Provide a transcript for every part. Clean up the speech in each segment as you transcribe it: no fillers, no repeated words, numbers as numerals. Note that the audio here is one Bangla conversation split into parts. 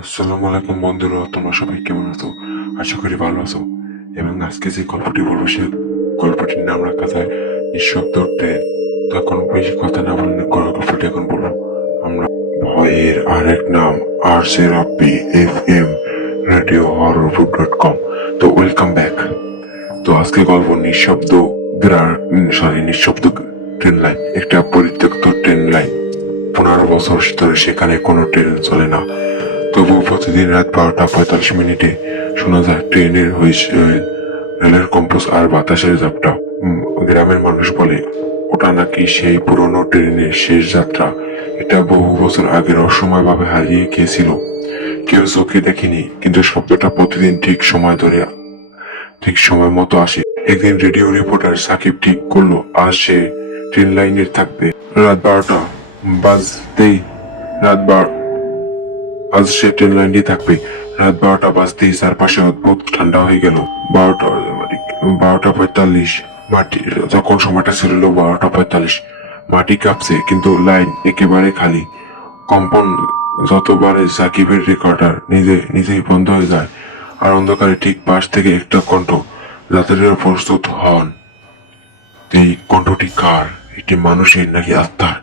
আসসালামু আলাইকুম বন্ধুরা, তোমরা সবাই কেমন আছো? আশা করি ভালো আছো। এবং আজকে যে গল্পটি বলবো সে গল্পটির নাম রাখা যায় নিঃশব্দ ট্রেন। তো এখন বেশি কথা না বলে গল্পটি এখন বলবো আমরা। ভয়ের আরেক নাম আর সে রাব্বি FM রেডিও হরর.com। তো ওয়েলকাম ব্যাক। তো আজকে গল্প নিঃশব্দ ট্রেন লাইন। একটা পরিত্যক্ত ট্রেন লাইন, 15 বছর ধরে সেখানে কোনো ট্রেন চলে না। তবুও প্রতিদিন রাত 12:45 শোনা যায় ট্রেনের হুইসেল, রেলের কম্পোজ আর বাতাসের ঝাপটা। গ্রামের মানুষ বলে ওটা নাকি সেই পুরনো ট্রেনের শেষ যাত্রা। এটা বহু বছর আগের অসময়ভাবে হারিয়ে গিয়েছিল। কেউ চোখে দেখেনি, কিন্তু শব্দটা প্রতিদিন ঠিক সময় মতো আসে। একদিন রেডিও রিপোর্টার সাকিব ঠিক করলো আজ সে ট্রেন লাইনে থাকবে। রাত 12টা বাজতেই রাত 12 আজ সে ট্রেন লাইনে থাকবে। রাত 12টা বাজতেই চারপাশে অদ্ভুত ঠান্ডা হয়ে গেল। 12টা 45 মাটি, যখন সময়টা ছিল 12টা 45, মাটি কাঁপছে কিন্তু লাইন একেবারে খালি। কম্পন যত বাড়ে সাকিবের রেকর্ডার নিজেই বন্ধ হয়ে যায়। আর অন্ধকারে ঠিক পাশ থেকে একটা কণ্ঠ, যাত্রীরা প্রস্তুত হন। এই কণ্ঠটি কার? এটি মানুষের নাকি আত্মার?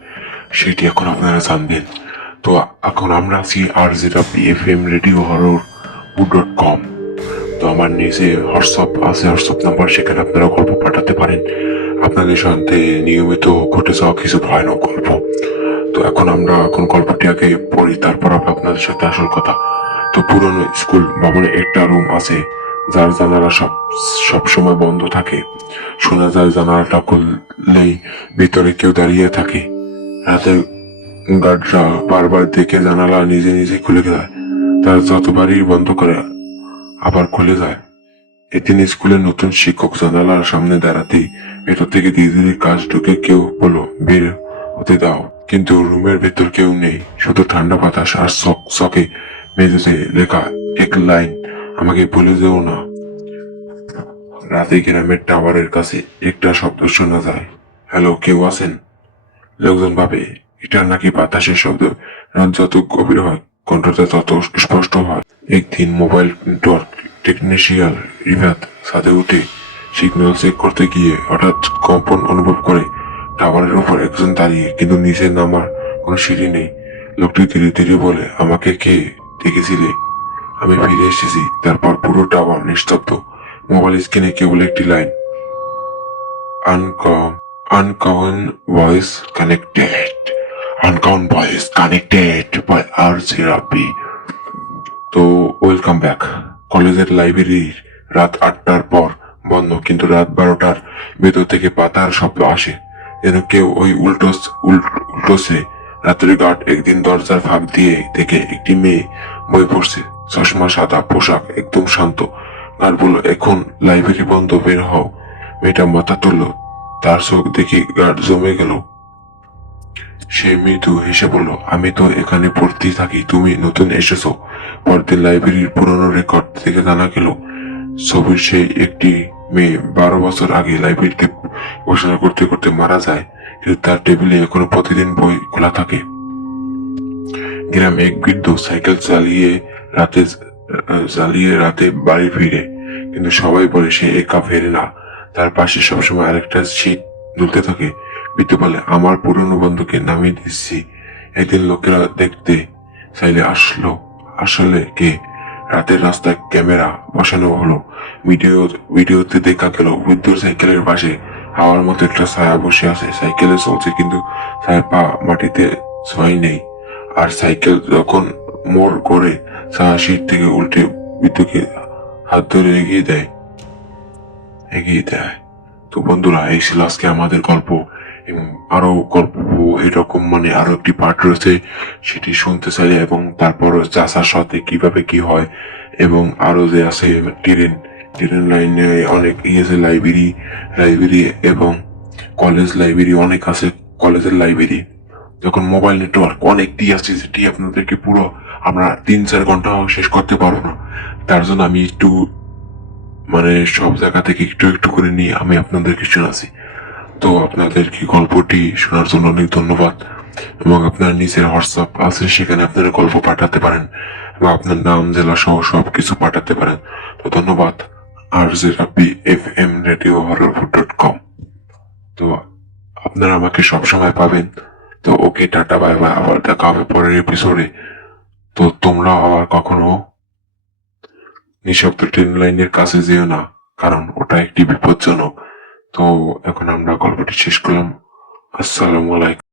সেটি এখন আপনারা জানবেন। তো এখন আমরা আছি আর যেটা BFM রেডিও হরর.com। তো আমার নিজে হোয়াটসঅ্যাপ আছে, হোয়াটসঅ্যাপ নাম্বার, সেখানে আপনারা গল্প পাঠাতে পারেন আপনাদের সাথে নিয়মিত ঘটে যাওয়া কিছু ভয়ানক গল্প। তো এখন গল্পটি আগে পড়ি, তারপর আপনাদের সাথে আসল কথা। তো পুরনো স্কুল ভবনে একটা রুম আছে যার জানালা সব সময় বন্ধ থাকে। শোনা যায় জানালাটা খুললেই ভিতরে কেউ দাঁড়িয়ে থাকে। রাতে গার্ডরা বারবার দেখে জানালা নিজে খুলে যায়। তার যতবারই বন্ধ করে আবার খুলে যায়। এদিন স্কুলের নতুন শিক্ষক জানালার সামনে দাঁড়াতেই ভেতর থেকে ধীরে কাজ ঢুকে কেউ বলল, বের হতে দাও। কিন্তু রুমের ভেতর কেউ নেই, শুধু ঠান্ডা বাতাস আর চকে মেঝেতে লেখা এক লাইন, আমাকে ভুলে যেও না। রাতে গ্রামের টাওয়ারের কাছে একটা শব্দ শোনা যায়, হ্যালো, কেউ আছেন? লোকজন ভাবে এটা নাকি বাতাসের শব্দ। রাত যত গভীর হয় কণ্ঠটা তত স্পষ্ট হয়। একদিন মোবাইল নেটওয়ার্ক টেকনিশিয়ান রিভাত ছাদে উঠে সিগন্যাল চেক করতে গিয়ে হঠাৎ কম্পন অনুভব করে। টাওয়ারের উপর একজন দাঁড়িয়ে, কিন্তু নিচে নামার কোনো সিঁড়ি নেই। লোকটি ধীরে ধীরে বলে, আমাকে কে দেখেছিলে? আমি ফিরে এসেছি। তারপর পুরো টাওয়ার নিস্তব্ধ। মোবাইল স্ক্রিনে কেবল একটি line, Uncommon voice connected. Uncommon voice connected by R0B. তো ওয়েলকাম ব্যাক। কলেজের লাইব্রেরির রাত 8টার পর বন্ধ, কিন্তু রাত 12টার ভেতর থেকে পাতার শব্দ আসে, যেন কেউ ওই উল্টোছে। রাত্রি গার্ড একদিন দরজার ফাঁক দিয়ে দেখে একটি মেয়ে বই পড়ছে, চশমা, সাদা পোশাক, একদম শান্ত। গার্ড বলল, এখন লাইব্রেরি বন্ধ, বের হও। মেয়েটা মাথা তুলল। তার চোখ দেখে গার্ড জমে গেল। সে মৃদু হেসে বলল, আমি তো এখানে পড়তেই থাকি, তুমি নতুন এসেছো। পরদিন লাইব্রেরির পুরনো রেকর্ড থেকে জানা গেল ছবির সেই একটি মেয়ে 12 বছর আগে লাইব্রেরিতে পড়াশোনা করতে করতে মারা যায়, কিন্তু তার টেবিলে এখনো প্রতিদিন বই খোলা থাকে। গ্রামে এক বৃদ্ধ সাইকেল চালিয়ে রাতে বাড়ি ফিরে, কিন্তু সবাই বলে সে একা ফেরে না, তার পাশে সবসময় আরেকটা সিট ঝুলতে থাকে। বৃদ্ধ বলে, আমার পুরনো বন্ধুকে নামিয়ে দিচ্ছি, একদিন লোকেরা দেখতে চাইলে আসলে কে? রাতের রাস্তায় ক্যামেরা বসানো হলো। ভিডিওতে দেখা গেল বৃদ্ধর সাইকেলের পাশে হাওয়ার মতো একটা ছায়া বসে আছে। সাইকেলে চলছে, কিন্তু ছায়া পা মাটিতে ছোঁয়াই নেই। আর সাইকেল যখন মোড় করে ছায়া সিট থেকে উল্টে বৃদ্ধকে হাত ধরে এগিয়ে দেয়। তো বন্ধুরা, এই ছিল আজকে আমাদের গল্প। এবং আরো গল্প এরকম আরো একটি পার্ট রয়েছে, সেটি শুনতে চাইলে, এবং তারপর চাষার সাথে কিভাবে কি হয়, এবং আরো যে আছে ট্রেন লাইনে অনেক আছে, লাইব্রেরি এবং কলেজ লাইব্রেরি অনেক আছে। কলেজের লাইব্রেরি, যখন মোবাইল নেটওয়ার্ক অনেকটি আছে, যেটি আপনাদেরকে পুরো আমরা 3-4 ঘন্টা শেষ করতে পারবো না। তার জন্য আমি একটু সব জায়গা থেকে একটু একটু করে নিয়ে আমি আপনাদেরকে শোনাচ্ছি। তো আপনাদের কি গল্পটি শোনার জন্য অনেক ধন্যবাদ। এবং আপনার নিজের হোয়াটসঅ্যাপ আছে, সেখানে আপনারা গল্প পাঠাতে পারেন। বা আপনার নাম জেলা সহ সবকিছু পাঠাতে পারেন। তো ধন্যবাদ। আর যে রাব্বি FM রেডিও হররপুর.com। তো আপনারা আমাকে সবসময় পাবেন। তো ওকে, টাটা, বাই বাই, আবার দেখা হবে পরের এপিসোডে। তো তোমরা আবার কখনো নিঃশব্দ ট্রেন লাইনের কাছে যেও না, কারণ ওটা একটি বিপজ্জনক। তো এখন আমরা গল্পটি শেষ করলাম। আসসালামু আলাইকুম।